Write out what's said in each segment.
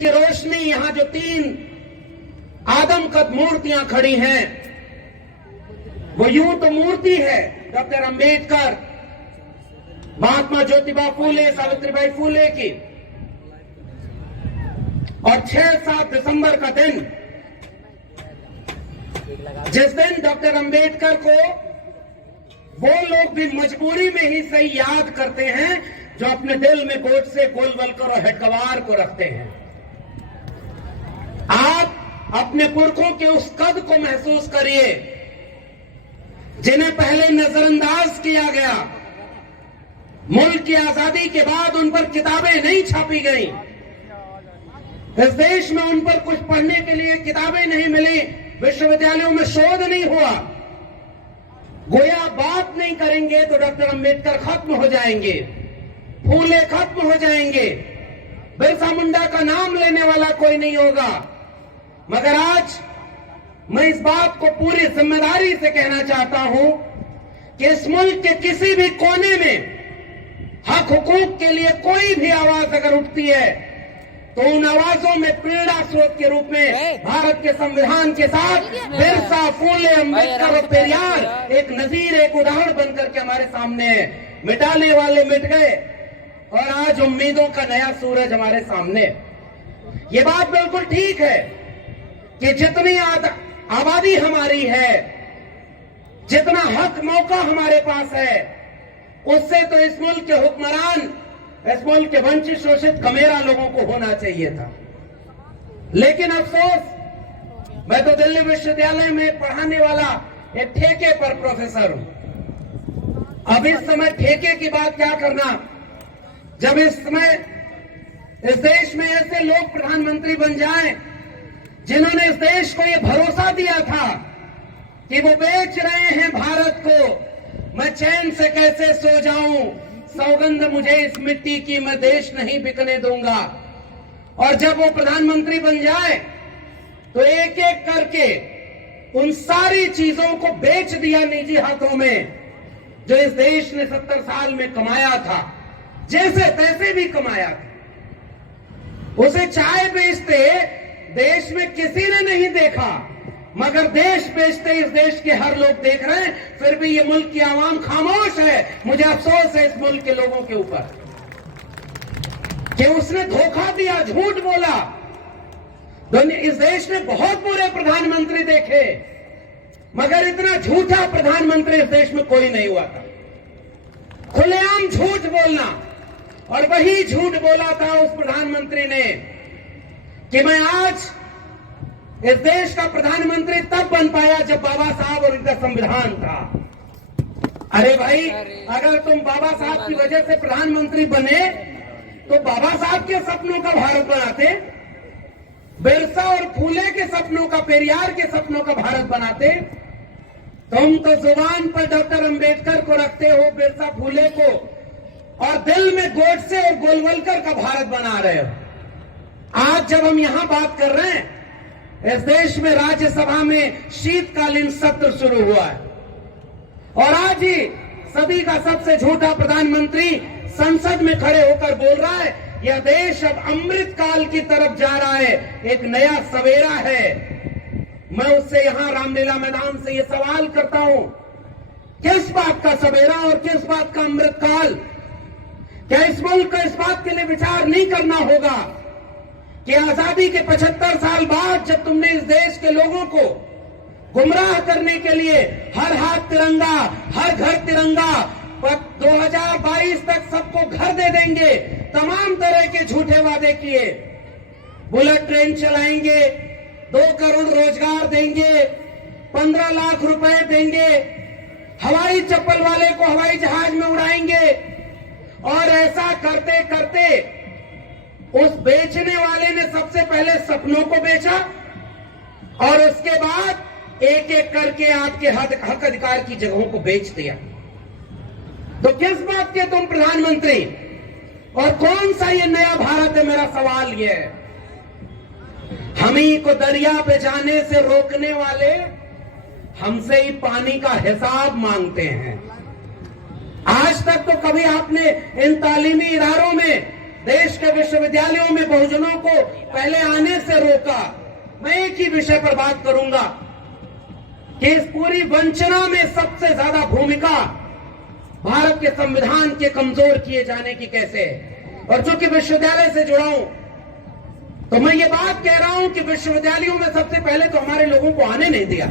की रोशनी यहां जो तीन आदमकद मूर्तियां खड़ी हैं, वो यूं तो मूर्ति है डॉक्टर अंबेडकर, महात्मा ज्योतिबा फूले, सावित्रीबाई फूले की। और 6-7 दिसंबर का दिन, जिस दिन डॉक्टर अंबेडकर को वो लोग भी मजबूरी में ही सही याद करते हैं जो अपने दिल में गोट से गोलवलकर और हेडगवार को रखते हैं। आप अपने पुरखों के उस कद को महसूस करिए जिन्हें पहले नजरअंदाज किया गया। मुल्क की आजादी के बाद उन पर किताबें नहीं छापी गई, इस देश में उन पर कुछ पढ़ने के लिए किताबें नहीं मिली, विश्वविद्यालयों में शोध नहीं हुआ। गोया बात नहीं करेंगे तो डॉक्टर अंबेडकर खत्म हो जाएंगे, फूले खत्म हो जाएंगे, बिरसा मुंडा का नाम लेने वाला कोई नहीं होगा। मगर आज मैं इस बात को पूरी जिम्मेदारी से कहना चाहता हूं कि इस मुल्क के किसी भी कोने में हक हुकूक के लिए कोई भी आवाज अगर उठती है तो उन आवाजों में प्रेरणा स्रोत के रूप में भारत के संविधान के साथ बिरसा, फूले, अंबेडकर और पेरियार एक नजीर, एक उदाहरण बनकर के हमारे सामने है। मिटाने वाले मिट गए और आज उम्मीदों का नया सूरज हमारे सामने। ये बात बिल्कुल ठीक है कि जितनी आबादी हमारी है, जितना हक मौका हमारे पास है, उससे तो इस मुल्क के हुक्मरान, इस मुल्क के वंचित शोषित कमेरा लोगों को होना चाहिए था। लेकिन अफसोस, मैं तो दिल्ली विश्वविद्यालय में पढ़ाने वाला एक ठेके पर प्रोफेसर हूं। अब इस समय ठेके की बात क्या करना, जब इस समय इस देश में ऐसे लोग प्रधानमंत्री बन जाएं जिन्होंने इस देश को यह भरोसा दिया था कि वो बेच रहे हैं भारत को, मैं चैन से कैसे सो जाऊं, सौगंध मुझे इस मिट्टी की, मैं देश नहीं बिकने दूंगा। और जब वो प्रधानमंत्री बन जाए तो एक एक करके उन सारी चीजों को बेच दिया निजी हाथों में जो इस देश ने 70 साल में कमाया था, जैसे तैसे भी कमाया था। उसे चाय बेचते देश में किसी ने नहीं देखा, मगर देश बेचते इस देश के हर लोग देख रहे हैं, फिर भी ये मुल्क की आवाम खामोश है। मुझे अफसोस है इस मुल्क के लोगों के ऊपर कि उसने धोखा दिया, झूठ बोला। इस देश ने बहुत बुरे प्रधानमंत्री देखे, मगर इतना झूठा प्रधानमंत्री इस देश में कोई नहीं हुआ था। खुलेआम झूठ बोलना, और वही झूठ बोला था उस प्रधानमंत्री ने कि मैं आज इस देश का प्रधानमंत्री तब बन पाया जब बाबा साहब और इनका संविधान था। अरे भाई, अगर तुम बाबा साहब की वजह से प्रधानमंत्री बने तो बाबा साहब के सपनों का भारत बनाते, बिरसा और फूले के सपनों का, पेरियार के सपनों का भारत बनाते। तुम तो जुबान पर डॉक्टर अंबेडकर को रखते हो, बिरसा फूले को, और दिल में गोडसे और गोलवलकर का भारत बना रहे हो। आज जब हम यहां बात कर रहे हैं, इस देश में राज्यसभा में शीतकालीन सत्र शुरू हुआ है और आज ही सदी का सबसे झूठा प्रधानमंत्री संसद में खड़े होकर बोल रहा है यह देश अब अमृत काल की तरफ जा रहा है, एक नया सवेरा है। मैं उससे यहां रामलीला मैदान से यह सवाल करता हूं, किस बात का सवेरा और किस बात का अमृत काल? क्या इस मुल्क को इस बात के लिए विचार नहीं करना होगा कि आजादी के 75 साल बाद जब तुमने इस देश के लोगों को गुमराह करने के लिए हर हाथ तिरंगा, हर घर तिरंगा, 2022 तक सबको घर दे देंगे, तमाम तरह के झूठे वादे किए, बुलेट ट्रेन चलाएंगे, 2 करोड़ रोजगार देंगे, 15 लाख रुपए देंगे, हवाई चप्पल वाले को हवाई जहाज में उड़ाएंगे, और ऐसा करते करते उस बेचने वाले ने सबसे पहले सपनों को बेचा और उसके बाद एक एक करके आपके हक अधिकार की जगहों को बेच दिया। तो किस बात के तुम प्रधानमंत्री और कौन सा ये नया भारत है? मेरा सवाल ये है। हम ही को दरिया पे जाने से रोकने वाले हमसे ही पानी का हिसाब मांगते हैं। आज तक तो कभी आपने इन तालीमी इदारों में देश के विश्वविद्यालयों में बहुजनों को पहले आने से रोका। मैं एक ही विषय पर बात करूंगा कि इस पूरी वंचना में सबसे ज्यादा भूमिका भारत के संविधान के कमजोर किए जाने की कैसे है। और चूंकि विश्वविद्यालय से जुड़ा हूं तो मैं ये बात कह रहा हूं कि विश्वविद्यालयों में सबसे पहले तो हमारे लोगों को आने नहीं दिया।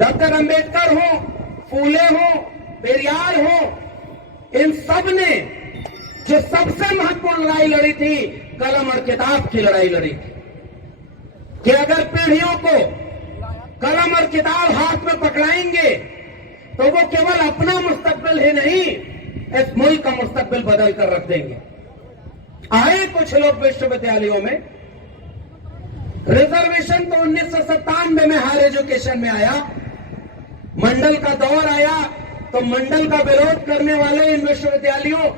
डॉक्टर अंबेडकर हो, फूले हो, पेरियार हो, इन सब ने जो सबसे महत्वपूर्ण लड़ाई लड़ी थी, कलम और किताब की लड़ाई लड़ी थी कि अगर पीढ़ियों को कलम और किताब हाथ में पकड़ाएंगे तो वो केवल अपना मुस्तकबिल ही नहीं, इस मुल्क का मुस्तकबिल बदल कर रख देंगे। आए कुछ लोग विश्वविद्यालयों में, रिजर्वेशन तो 1997 में हायर एजुकेशन में आया, मंडल का दौर आया तो मंडल का विरोध करने वाले इन विश्वविद्यालयों,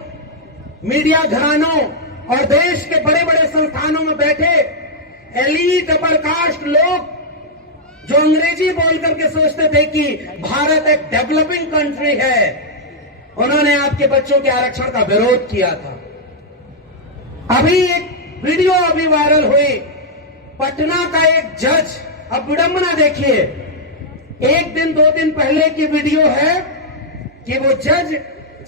मीडिया घरानों और देश के बड़े बड़े संस्थानों में बैठे एलीट अपर कास्ट लोग जो अंग्रेजी बोल करके सोचते थे कि भारत एक डेवलपिंग कंट्री है, उन्होंने आपके बच्चों के आरक्षण का विरोध किया था। अभी एक वीडियो अभी वायरल हुई, पटना का एक जज, अब विडंबना देखिए, एक दिन 2 दिन पहले की वीडियो है कि वो जज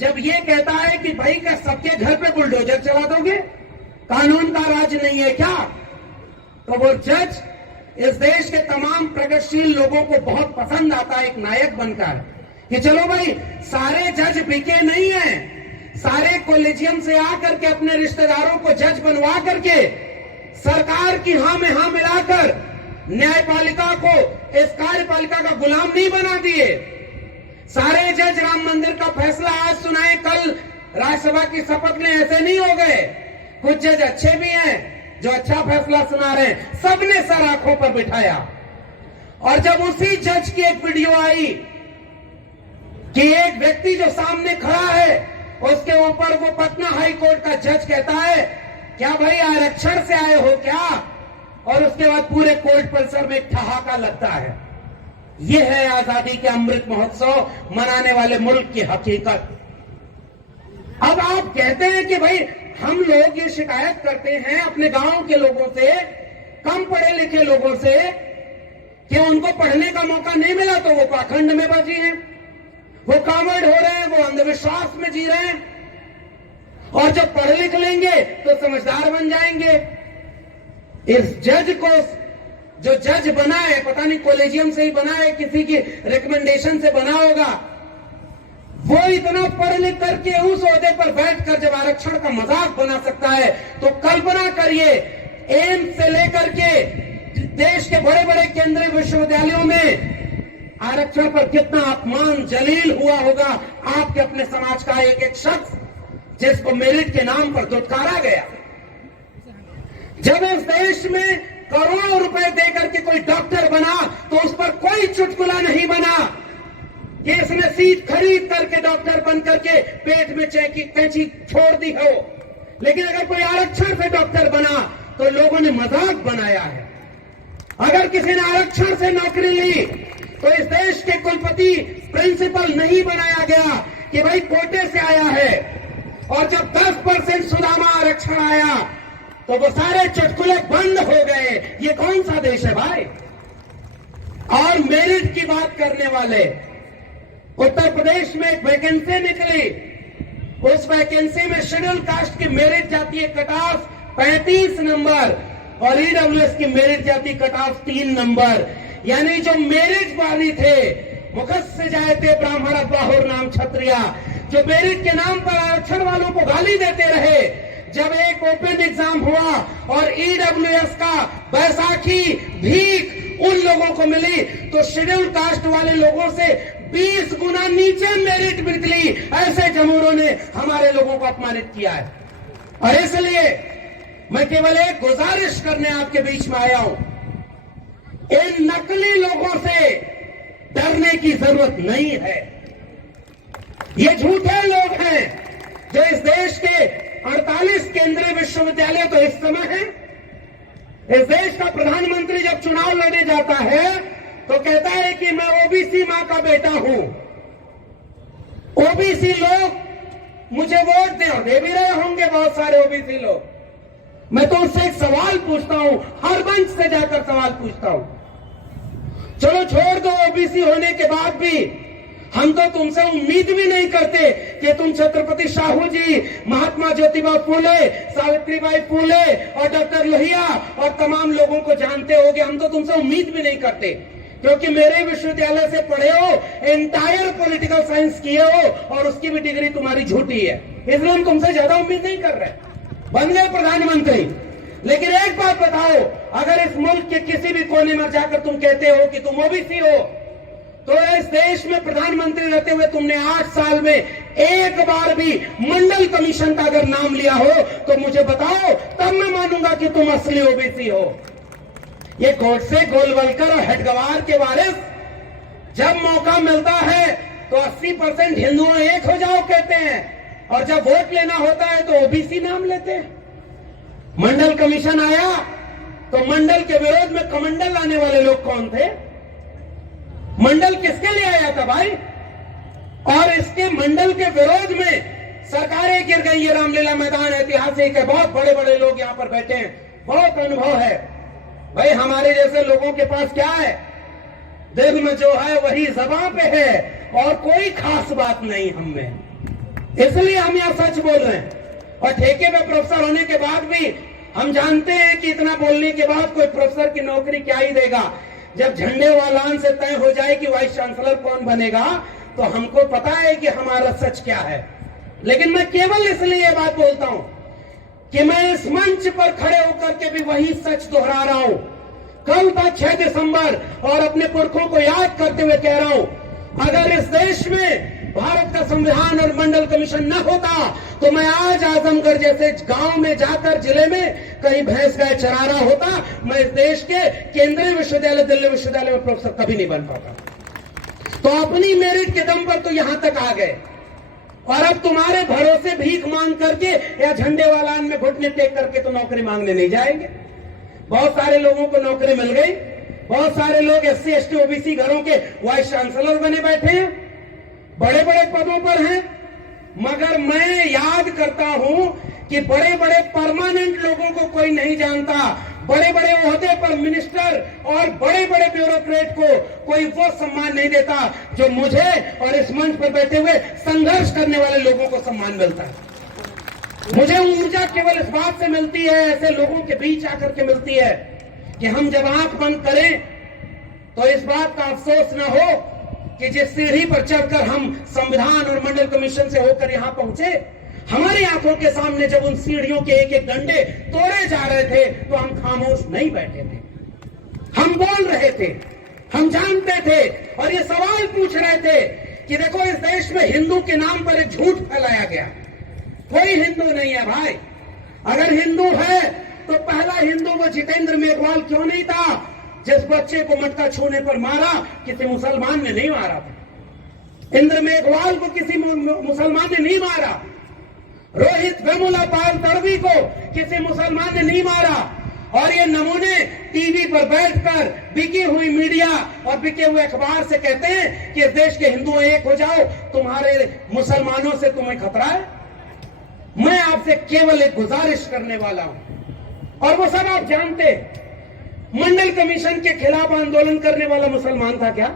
जब ये कहता है कि भाई क्या सबके घर पे बुलडोजर चला दोगे, कानून का राज नहीं है क्या, तो वो जज इस देश के तमाम प्रगतिशील लोगों को बहुत पसंद आता है एक नायक बनकर कि चलो भाई सारे जज बिके नहीं हैं, सारे कॉलेजियम से आकर के अपने रिश्तेदारों को जज बनवा करके सरकार की हां में हां मिलाकर न्यायपालिका को इस कार्यपालिका का गुलाम नहीं बना दिए। सारे जज राम मंदिर का फैसला आज सुनाए, कल राज्यसभा की शपथ में ऐसे नहीं हो गए। कुछ जज अच्छे भी हैं जो अच्छा फैसला सुना रहे हैं, सबने सर आंखों पर बिठाया। और जब उसी जज की एक वीडियो आई कि एक व्यक्ति जो सामने खड़ा है उसके ऊपर वो पटना हाई कोर्ट का जज कहता है क्या भाई आरक्षण से आए हो क्या, और उसके बाद पूरे कोर्ट परिसर में एक ठहाका लगता है। यह है आजादी के अमृत महोत्सव मनाने वाले मुल्क की हकीकत। अब आप कहते हैं कि भाई हम लोग ये शिकायत करते हैं अपने गांव के लोगों से, कम पढ़े लिखे लोगों से, कि उनको पढ़ने का मौका नहीं मिला तो वो पाखंड में बची हैं, वो कामर्ड हो रहे हैं, वो अंधविश्वास में जी रहे हैं, और जब पढ़ लिख लेंगे तो समझदार बन जाएंगे। इस जज को जो जज बना है, पता नहीं कॉलेजियम से ही बना है, किसी की रिकमेंडेशन से बना होगा, वो इतना पढ़ लिख करके उस ओहदे पर बैठकर जब आरक्षण का मजाक बना सकता है तो कल्पना करिए एम्स से लेकर के देश के बड़े बड़े केंद्रीय विश्वविद्यालयों में आरक्षण पर कितना अपमान जलील हुआ होगा आपके अपने समाज का एक एक शख्स जिसको मेरिट के नाम पर दुत्कारा गया। जब इस देश में करोड़ों रुपए देकर के कोई डॉक्टर बना तो उस पर कोई चुटकुला नहीं बना कि इसने सीट खरीद करके डॉक्टर बन करके पेट में कैंची छोड़ दी हो, लेकिन अगर कोई आरक्षण से डॉक्टर बना तो लोगों ने मजाक बनाया है। अगर किसी ने आरक्षण से नौकरी ली तो इस देश के कुलपति प्रिंसिपल नहीं बनाया गया कि भाई कोटे से आया है, और जब 10% सुदामा आरक्षण आया तो वो सारे चुटकुले बंद हो गए। ये कौन सा देश है भाई। और मेरिट की बात करने वाले, उत्तर प्रदेश में एक वैकेंसी निकली, उस वैकेंसी में शेड्यूल कास्ट की मेरिट जाती है कट ऑफ 35 नंबर और ईडब्ल्यूएस की मेरिट जाती कट ऑफ 3 नंबर। यानी जो मेरिट वाली थे, मुखस से जाए थे ब्राह्मण बाहुर नाम क्षत्रिया, जो मेरिट के नाम पर आरक्षण वालों को गाली देते रहे, जब एक ओपन एग्जाम हुआ और ईडब्ल्यूएस का बैसाखी भीख उन लोगों को मिली तो शेड्यूल कास्ट वाले लोगों से 20 गुना नीचे मेरिट निकली। ऐसे जमूरों ने हमारे लोगों को अपमानित किया है। और इसलिए मैं केवल एक गुजारिश करने आपके बीच में आया हूं, इन नकली लोगों से डरने की जरूरत नहीं है। ये झूठे लोग हैं जो इस देश के 48 केंद्रीय विश्वविद्यालय तो इस समय है। इस देश का प्रधानमंत्री जब चुनाव लड़ने जाता है तो कहता है कि मैं ओबीसी मां का बेटा हूं। ओबीसी लोग मुझे वोट दें, और दे भी रहे होंगे बहुत सारे ओबीसी लोग। मैं तो उससे एक सवाल पूछता हूं, हर मंच से जाकर सवाल पूछता हूं। चलो छोड़ दो, ओबीसी होने के बाद भी हम तो तुमसे उम्मीद भी नहीं करते कि तुम छत्रपति साहू जी, महात्मा ज्योतिबा फूले, सावित्रीबाई फूले और डॉक्टर लोहिया और तमाम लोगों को जानते होगे। हम तो तुमसे उम्मीद भी नहीं करते, क्योंकि मेरे विश्वविद्यालय से पढ़े हो, एंटायर पॉलिटिकल साइंस किए हो और उसकी भी डिग्री तुम्हारी झूठी है, इसलिए हम तुमसे ज्यादा उम्मीद नहीं कर रहे। बन गए प्रधानमंत्री, लेकिन एक बात बताओ, अगर इस मुल्क के किसी भी कोने में जाकर तुम कहते हो कि तुम ओबीसी हो, तो इस देश में प्रधानमंत्री रहते हुए तुमने 8 साल में एक बार भी मंडल कमीशन का अगर नाम लिया हो तो मुझे बताओ, तब मैं मानूंगा कि तुम असली ओबीसी हो। ये गोडसे, गोलवलकर और हेडगवार के वारिस जब मौका मिलता है तो 80% हिंदुओं एक हो जाओ कहते हैं, और जब वोट लेना होता है तो ओबीसी नाम लेते हैं। मंडल कमीशन आया तो मंडल के विरोध में कमंडल लाने वाले लोग कौन थे? मंडल किसके लिए आया था भाई? और इसके मंडल के विरोध में सरकारें गिर गई। ये रामलीला मैदान ऐतिहासिक है, बहुत बड़े बड़े लोग यहां पर बैठे हैं, बहुत अनुभव है। भाई हमारे जैसे लोगों के पास क्या है? दिल में जो है वही ज़बां पे है, और कोई खास बात नहीं हम में, इसलिए हम यहां सच बोल रहे हैं। और ठेके में प्रोफेसर होने के बाद भी हम जानते हैं कि इतना बोलने के बाद कोई प्रोफेसर की नौकरी क्या ही देगा। जब झंडे वालान से तय हो जाए कि वाइस चांसलर कौन बनेगा, तो हमको पता है कि हमारा सच क्या है। लेकिन मैं केवल इसलिए ये बात बोलता हूं कि मैं इस मंच पर खड़े होकर के भी वही सच दोहरा रहा हूं। कल था 6 दिसंबर, और अपने पुरखों को याद करते हुए कह रहा हूं, अगर इस देश में भारत का संविधान और मंडल कमीशन न होता तो मैं आज आजमगढ़ जैसे गांव में जाकर, जिले में कहीं भैंस गाय चरा रहा होता। मैं इस देश के केंद्रीय विश्वविद्यालय, दिल्ली विश्वविद्यालय में प्रोफेसर कभी नहीं बन पाता। तो अपनी मेरिट के दम पर तो यहां तक आ गए, और अब तुम्हारे भरोसे भीख मांग करके या झंडे वालान में घुटने टेक करके तो नौकरी मांगने नहीं जाएंगे। बहुत सारे लोगों को नौकरी मिल गई, बहुत सारे लोग SC ST OBC घरों के वाइस चांसलर बने बैठे हैं, बड़े बड़े पदों पर हैं। मगर मैं याद करता हूं कि बड़े बड़े परमानेंट लोगों को कोई नहीं जानता, बड़े बड़े ओहदे पर मिनिस्टर और बड़े बड़े ब्यूरोक्रेट को कोई वो सम्मान नहीं देता जो मुझे और इस मंच पर बैठे हुए संघर्ष करने वाले लोगों को सम्मान मिलता है। मुझे ऊर्जा केवल इस बात से मिलती है, ऐसे लोगों के बीच आकर के मिलती है, कि हम जब आंख बंद करें तो इस बात का अफसोस न हो कि जिस सीढ़ी पर चढ़कर हम संविधान और मंडल कमीशन से होकर यहां पहुंचे, हमारी आंखों के सामने जब उन सीढ़ियों के एक एक डंडे तोड़े जा रहे थे तो हम खामोश नहीं बैठे थे, हम बोल रहे थे, हम जानते थे और ये सवाल पूछ रहे थे कि देखो इस देश में हिंदू के नाम पर एक झूठ फैलाया गया। कोई हिंदू नहीं है भाई। अगर हिंदू है तो पहला हिंदू वो जितेंद्र मेघवाल क्यों नहीं था, जिस बच्चे को मटका छूने पर मारा किसी मुसलमान ने नहीं मारा था। इंद्र मेघवाल को किसी मुसलमान ने नहीं मारा। रोहित वेमुला पाल तड़वी को किसी मुसलमान ने नहीं मारा। और ये नमूने टीवी पर बैठकर बिकी हुई मीडिया और बिके हुए अखबार से कहते हैं कि इस देश के हिंदू एक हो जाओ, तुम्हारे मुसलमानों से तुम्हें खतरा है। मैं आपसे केवल एक गुजारिश करने वाला हूं, और वो सब आप जानते हैं। मंडल कमीशन के खिलाफ आंदोलन करने वाला मुसलमान था क्या?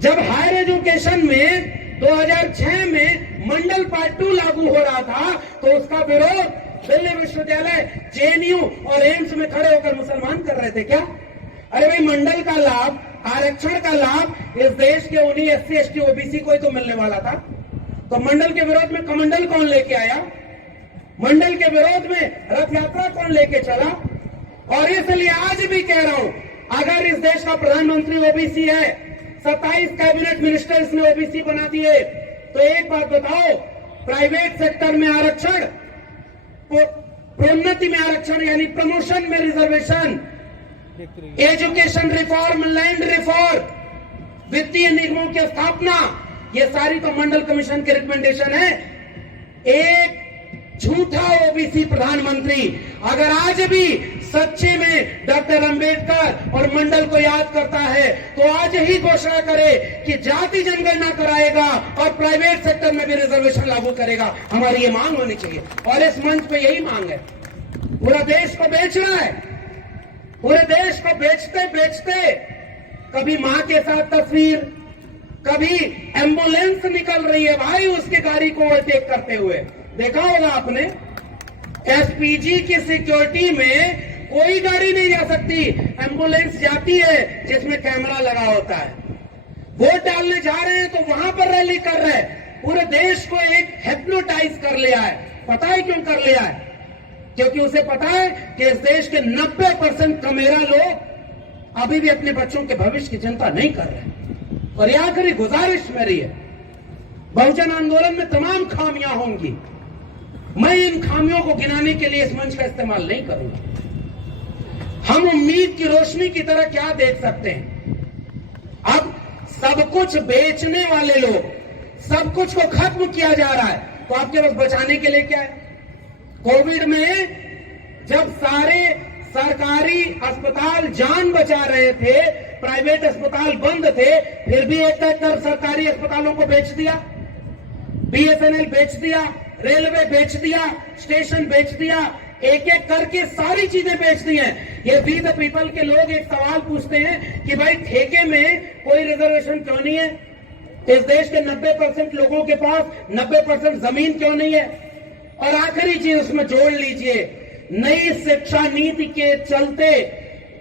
जब हायर एजुकेशन में 2006 में मंडल पार्ट 2 लागू हो रहा था तो उसका विरोध दिल्ली विश्वविद्यालय, JNU और एम्स में खड़े होकर मुसलमान कर रहे थे क्या? अरे भाई, मंडल का लाभ, आरक्षण का लाभ इस देश के उन्हीं SC ST OBC को ही तो मिलने वाला था। तो मंडल के विरोध में कमंडल कौन लेके आया? मंडल के विरोध में रथ यात्रा कौन लेके चला? और इसलिए आज भी कह रहा हूं, अगर इस देश का प्रधानमंत्री OBC है, 27 कैबिनेट मिनिस्टर्स ने OBC बना दिए, तो एक बात बताओ, प्राइवेट सेक्टर में आरक्षण, प्रोन्नति में आरक्षण यानी प्रमोशन में reservation, education reform, land reform, वित्तीय निगमों की स्थापना, ये सारी तो मंडल कमीशन की रिकमेंडेशन है। एक झूठा ओबीसी प्रधानमंत्री अगर आज भी सच्चे में डॉक्टर अंबेडकर और मंडल को याद करता है तो आज ही घोषणा करे कि जाति जनगणना कराएगा और प्राइवेट सेक्टर में भी रिजर्वेशन लागू करेगा। हमारी ये मांग होनी चाहिए और इस मंच पे यही मांग है। पूरा देश को बेचना है, पूरे देश को बेचते बेचते कभी मां के साथ तस्वीर, कभी एम्बुलेंस निकल रही है भाई उसकी गाड़ी को ओवरटेक करते हुए, देखा होगा आपने। एसपीजी की सिक्योरिटी में कोई गाड़ी नहीं जा सकती, एम्बुलेंस जाती है जिसमें कैमरा लगा होता है। वोट डालने जा रहे हैं तो वहां पर रैली कर रहे हैं, पूरे देश को एक हिप्नोटाइज कर लिया है। पता है क्यों कर लिया है? क्योंकि उसे पता है कि इस देश के 90% कमेरा लोग अभी भी अपने बच्चों के भविष्य की चिंता नहीं कर रहे। और ये आखिरी गुजारिश मेरी है, बहुजन आंदोलन में तमाम खामियां होंगी, मैं इन खामियों को गिनाने के लिए इस मंच का इस्तेमाल नहीं करूंगा। हम उम्मीद की रोशनी की तरह क्या देख सकते हैं? अब सब कुछ बेचने वाले लोग, सब कुछ को खत्म किया जा रहा है, तो आपके पास बचाने के लिए क्या है? कोविड में जब सारे सरकारी अस्पताल जान बचा रहे थे, प्राइवेट अस्पताल बंद थे, फिर भी एक एक कर सरकारी अस्पतालों को बेच दिया, बीएसएनएल बेच दिया, रेलवे बेच दिया, स्टेशन बेच दिया, एक एक करके सारी चीजें बेच दी हैं। ये वी द पीपल के लोग एक सवाल पूछते हैं कि भाई ठेके में कोई रिजर्वेशन क्यों नहीं है? इस देश के 90% लोगों के पास 90% जमीन क्यों नहीं है? और आखिरी चीज उसमें जोड़ लीजिए, नई शिक्षा नीति के चलते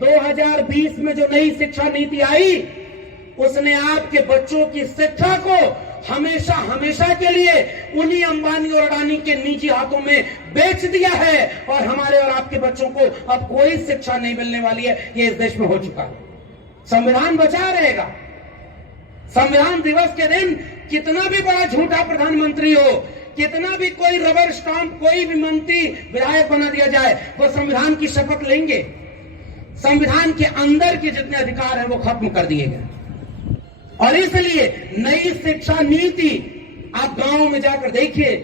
2020 में जो नई शिक्षा नीति आई उसने आपके बच्चों की शिक्षा को हमेशा हमेशा के लिए उन्हीं अंबानी और अडानी के निजी हाथों में बेच दिया है और हमारे और आपके बच्चों को अब कोई शिक्षा नहीं मिलने वाली है। ये इस देश में हो चुका है। संविधान बचा रहेगा। संविधान दिवस के दिन कितना भी बड़ा झूठा प्रधानमंत्री हो, कितना भी कोई रबर स्टाम्प कोई भी मंत्री विधायक बना दिया जाए, वो संविधान की शपथ लेंगे। संविधान के अंदर के जितने अधिकार हैं वो खत्म कर दिए गए और इसलिए नई शिक्षा नीति, आप गांव में जाकर देखिए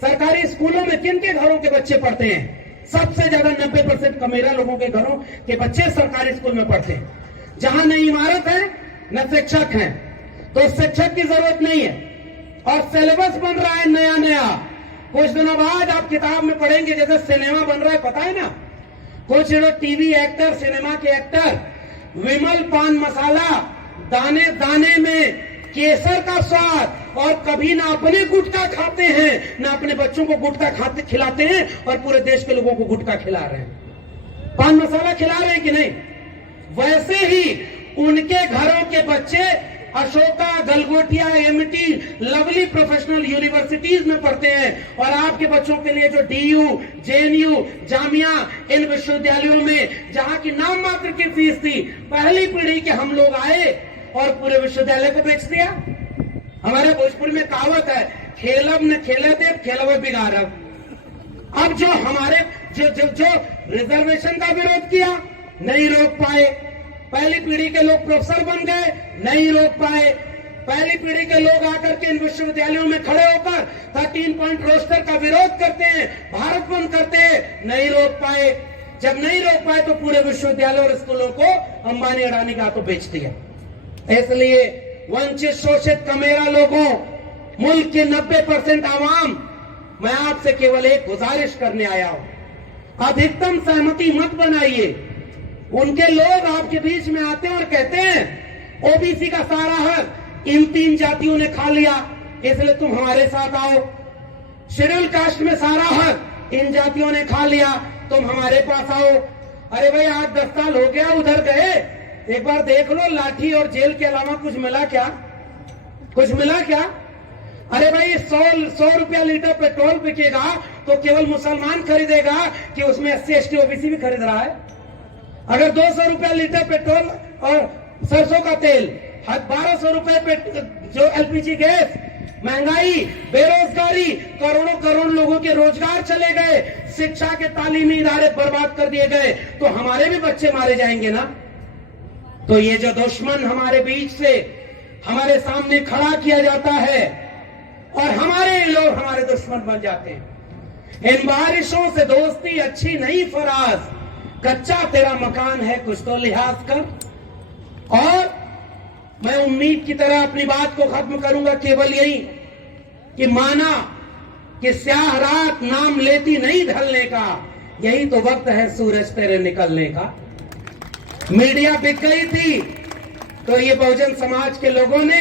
सरकारी स्कूलों में किन के घरों के बच्चे पढ़ते हैं? सबसे ज्यादा 90% कमेरा लोगों के घरों के बच्चे सरकारी स्कूल में पढ़ते हैं। जहां न इमारत है न शिक्षक हैं, तो शिक्षक की जरूरत नहीं है और सिलेबस बन रहा है नया नया। कुछ दिनों बाद आप किताब में पढ़ेंगे जैसे सिनेमा बन रहा है, पता है ना, कुछ टीवी एक्टर, सिनेमा के एक्टर विमल पान मसाला, दाने दाने में केसर का स्वाद, और कभी ना अपने गुटखा खाते हैं ना अपने बच्चों को गुटखा खाते खिलाते हैं और पूरे देश के लोगों को गुटखा खिला रहे हैं, पान मसाला खिला रहे हैं कि नहीं? वैसे ही उनके घरों के बच्चे Ashoka, Galgotia, Amity, Lovely Professional universities में पढ़ते हैं और आपके बच्चों के लिए जो डीयू, जेएनयू, जामिया, इन विश्वविद्यालयों में जहां की नाम मात्र की फीस थी, पहली पीढ़ी के हम लोग आए और पूरे विश्वविद्यालय को बेच दिया। हमारे भोजपुर में कहावत है, खेलब न खेले थे, खेलब बिगाड़ब। अब जो हमारे जो रिजर्वेशन का विरोध किया नहीं रोक पाए, पहली पीढ़ी के लोग प्रोफेसर बन गए, नहीं रोक पाए। पहली पीढ़ी के लोग आकर के इन विश्वविद्यालयों में खड़े होकर 13 पॉइंट रोस्टर का विरोध करते हैं, भारत बंद करते हैं, नहीं रोक पाए। जब नहीं रोक पाए तो पूरे विश्वविद्यालय और स्कूलों को अंबानी अडानी का हाथों बेच दिया। इसलिए वंचित, शोषित, कमेरा लोगों, मुल्क के 90% आवाम, मैं आपसे केवल एक गुजारिश करने आया हूं, अधिकतम सहमति मत बनाइए। उनके लोग आपके बीच में आते हैं और कहते हैं ओबीसी का सारा हक इन 3 जातियों ने खा लिया, इसलिए तुम हमारे साथ आओ। शेड्यूल कास्ट में सारा हक इन जातियों ने खा लिया, तुम हमारे पास आओ। अरे भाई 8-10 साल हो गया उधर गए, एक बार देख लो लाठी और जेल के अलावा कुछ मिला क्या? कुछ मिला क्या? अरे भाई 100 रुपया लीटर पेट्रोल बिकेगा तो केवल मुसलमान खरीदेगा कि उसमें SC ST OBC भी खरीद रहा है? अगर 200 रुपया लीटर पेट्रोल और सरसों का तेल, 1200 रुपए जो LPG गैस, महंगाई, बेरोजगारी, करोड़ों करोड़ लोगों के रोजगार चले गए, शिक्षा के तालीमी इदारे बर्बाद कर दिए गए, तो हमारे भी बच्चे मारे जाएंगे ना। तो ये जो दुश्मन हमारे बीच से हमारे सामने खड़ा किया जाता है और हमारे लोग हमारे दुश्मन बन जाते हैं, इन बारिशों से दोस्ती अच्छी नहीं फराज, कच्चा तेरा मकान है कुछ तो लिहाज कर। और मैं उम्मीद की तरह अपनी बात को खत्म करूंगा केवल यही कि माना कि स्याह रात नाम लेती नहीं ढलने का, यही तो वक्त है सूरज तेरे निकलने का। मीडिया बिक गई थी तो ये बहुजन समाज के लोगों ने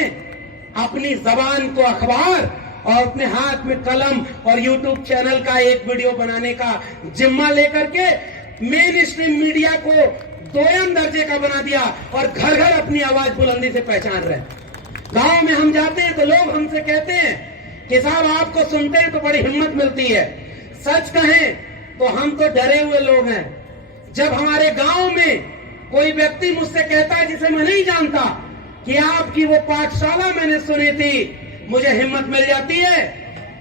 अपनी जबान को अखबार और अपने हाथ में कलम और यूट्यूब चैनल का एक वीडियो बनाने का जिम्मा लेकर के मेन स्ट्रीम मीडिया को दोयम दर्जे का बना दिया और घर घर अपनी आवाज बुलंदी से पहचान रहे। गांव में हम जाते हैं तो लोग हमसे कहते हैं कि साहब आपको सुनते हैं तो बड़ी हिम्मत मिलती है। सच कहें तो हम तो डरे हुए लोग हैं। जब हमारे गांव में कोई व्यक्ति मुझसे कहता है जिसे मैं नहीं जानता कि आपकी वो पाठशाला मैंने सुनी थी, मुझे हिम्मत मिल जाती है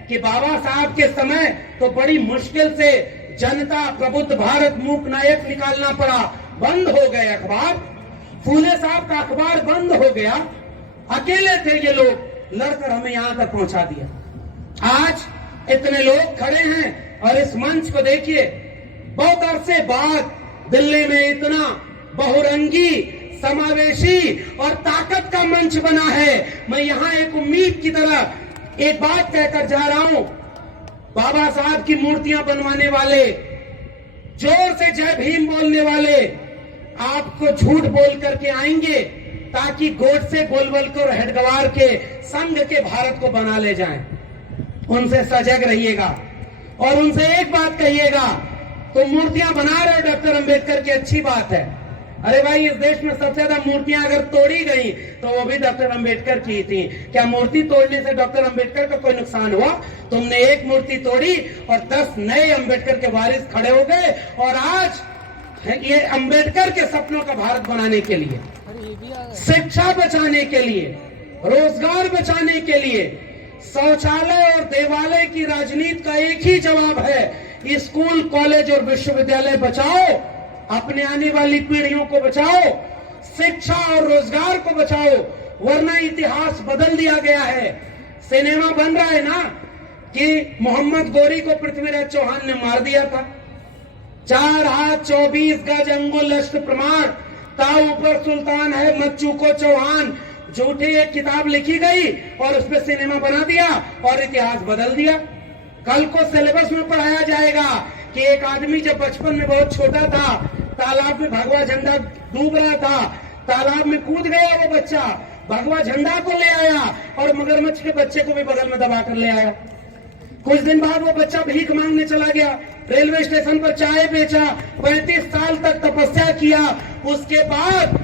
कि बाबा साहब के समय तो बड़ी मुश्किल से जनता प्रबुद्ध भारत मूक नायक निकालना पड़ा, बंद हो गए अखबार, फूले साहब का अखबार बंद हो गया, अकेले थे ये लोग, लड़कर हमें यहां तक पहुंचा दिया। आज इतने लोग खड़े हैं और इस मंच को देखिए, बहुत अरसे बाद दिल्ली में इतना बहुरंगी समावेशी और ताकत का मंच बना है। मैं यहां एक उम्मीद की तरह एक बात कहकर जा रहा हूं, बाबा साहब की मूर्तियां बनवाने वाले, जोर से जय भीम बोलने वाले आपको झूठ बोल करके आएंगे ताकि गोडसे गोलवलकर हेडगवार के संघ के भारत को बना ले जाएं। उनसे सजग रहिएगा और उनसे एक बात कहिएगा, तो मूर्तियां बना रहे हो डॉक्टर अंबेडकर की, अच्छी बात है। अरे भाई, इस देश में सबसे ज्यादा मूर्तियां अगर तोड़ी गई तो वो भी डॉक्टर अंबेडकर की थी। क्या मूर्ति तोड़ने से डॉक्टर अंबेडकर का कोई नुकसान हुआ? तुमने एक मूर्ति तोड़ी और 10 नए अंबेडकर के वारिस खड़े हो गए और आज ये अंबेडकर के सपनों का भारत बनाने के लिए, शिक्षा बचाने के लिए, रोजगार बचाने के लिए, शौचालय और देवालय की राजनीति का एक ही जवाब है, स्कूल कॉलेज और विश्वविद्यालय बचाओ, अपने आने वाली पीढ़ियों को बचाओ, शिक्षा और रोजगार को बचाओ, वरना इतिहास बदल दिया गया है। सिनेमा बन रहा है ना कि मोहम्मद गोरी को पृथ्वीराज चौहान ने मार दिया था, 4 हाथ 24 गज अंगुल अष्ट प्रमाण, ता ऊपर सुल्तान है मत चूको चौहान, झूठी एक किताब लिखी गई और उसमें सिनेमा बना दिया और इतिहास बदल दिया। कल को सिलेबस में पढ़ाया जाएगा कि एक आदमी जब बचपन में बहुत छोटा था, तालाब में भगवा झंडा डूब रहा था, तालाब में कूद गया वो बच्चा, भगवा झंडा को ले आया और मगरमच्छ के बच्चे को भी बगल में दबा कर ले आया। कुछ दिन बाद वो बच्चा भीख मांगने चला गया, रेलवे स्टेशन पर चाय बेचा, 35 साल तक तपस्या किया, उसके बाद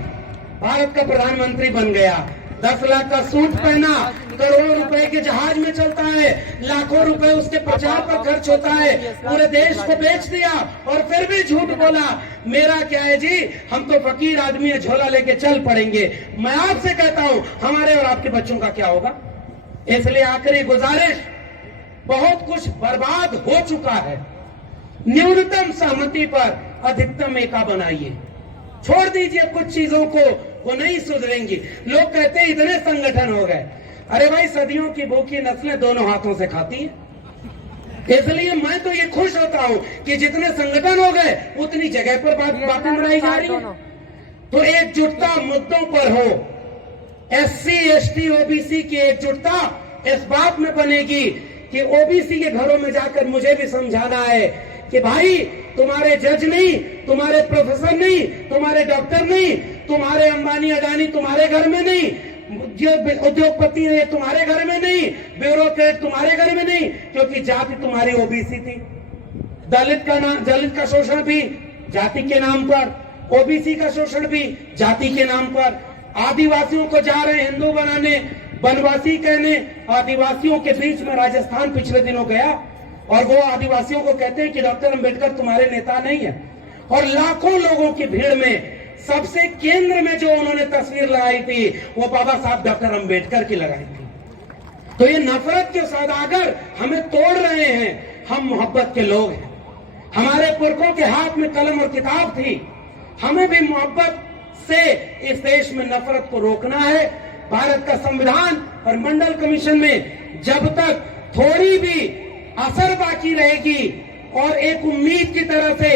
भारत का प्रधानमंत्री बन गया। 10 लाख का सूट पहना, करोड़ों रुपए के जहाज में चलता है, लाखों रुपए उसके प्रचार पर खर्च होता है, पूरे देश को बेच दिया और फिर भी झूठ बोला। मेरा क्या है जी, हम तो फकीर आदमी है, झोला लेके चल पड़ेंगे। मैं आपसे कहता हूं, हमारे और आपके बच्चों का क्या होगा? इसलिए आखिरी गुजारिश, बहुत कुछ बर्बाद हो चुका है, न्यूनतम सहमति पर अधिकतम एका बनाइए, छोड़ दीजिए कुछ चीजों को, वो नहीं सुधरेंगी। लोग कहते हैं इतने संगठन हो गए, अरे भाई सदियों की भूखी नस्लें दोनों हाथों से खाती हैं। इसलिए मैं तो ये खुश होता हूं कि जितने संगठन हो गए उतनी जगह पर बातें बनाई जा रही है। तो एकजुटता मुद्दों पर हो, SC ST OBC की एकजुटता इस बात में बनेगी कि OBC के घरों में जाकर मुझे भी समझाना है कि भाई तुम्हारे जज नहीं, तुम्हारे प्रोफेसर नहीं, तुम्हारे डॉक्टर नहीं, तुम्हारे अंबानी अडानी तुम्हारे घर में नहीं, उद्योगपति है तुम्हारे घर में नहीं, ब्यूरोक्रेट तुम्हारे घर में नहीं, क्योंकि जाति तुम्हारी OBC थी। दलित का शोषण भी जाति के नाम पर, OBC का शोषण भी जाति के नाम पर, आदिवासियों को जा रहे हिंदू बनाने, वनवासी कहने। आदिवासियों के बीच में राजस्थान पिछले दिनों गया और वो आदिवासियों को कहते हैं कि डॉक्टर अंबेडकर तुम्हारे नेता नहीं है, और लाखों लोगों की भीड़ में सबसे केंद्र में जो उन्होंने तस्वीर लगाई थी वो बाबा साहब डॉक्टर अंबेडकर की लगाई थी। तो ये नफरत के सौदागर हमें तोड़ रहे हैं। हम मोहब्बत के लोग हैं, हमारे पुरखों के हाथ में कलम और किताब थी, हमें भी मोहब्बत से इस देश में नफरत को रोकना है। भारत का संविधान और मंडल कमीशन में जब तक थोड़ी भी असर बाकी रहेगी और एक उम्मीद की तरह से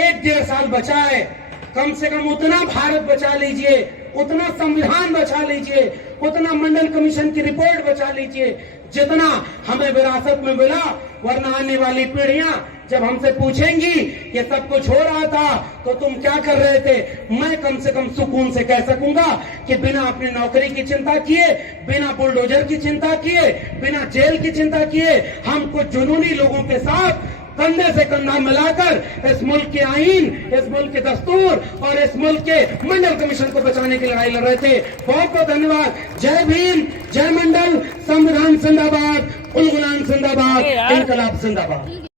1-1.5 साल बचा है, कम से कम उतना भारत बचा लीजिए, उतना संविधान बचा लीजिए, उतना मंडल कमीशन की रिपोर्ट बचा लीजिए जितना हमें विरासत में मिला। वरना आने वाली पीढ़ियां जब हमसे पूछेंगी ये सब कुछ हो रहा था तो तुम क्या कर रहे थे, मैं कम से कम सुकून से कह सकूंगा कि बिना अपनी नौकरी की चिंता किए, बिना बुलडोजर की चिंता किए, बिना जेल की चिंता किए, हम कुछ जुनूनी लोगों के साथ कंधे से कंधा मिलाकर इस मुल्क के आईन, इस मुल्क के दस्तूर और इस मुल्क के मंडल कमीशन को बचाने की लड़ाई लड़ रहे थे। बहुत बहुत धन्यवाद। जय भीम, जय मंडल, संविधान जिंदाबाद, उल गुलाम जिंदाबाद, इनकलाब जिंदाबाद।